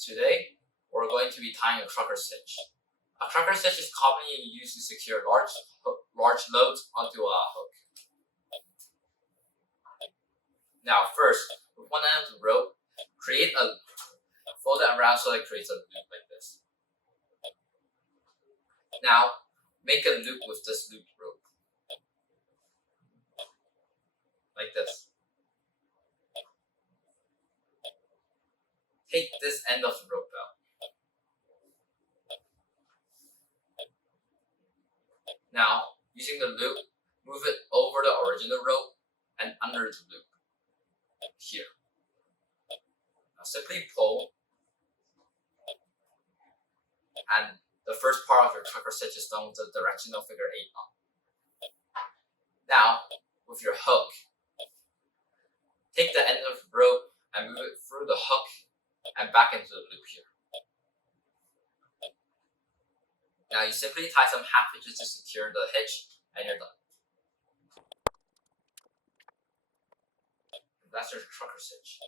Today, we're going to be tying a trucker stitch. A trucker stitch is commonly used to secure large loads onto a hook. Now first, with one end of the rope, fold it around so it creates a loop like this. Now, make a loop with this looped rope. Like this. Take this end of the rope out. Now, using the loop, move it over the original rope and under the loop. Here. Now simply pull, and the first part of your trucker stitch is done with the directional figure 8 knot. Now, with your hook, take the end of the rope and move it through the hook and back into the loop here. Now you simply tie some half hitches to secure the hitch, and you're done. That's your trucker stitch.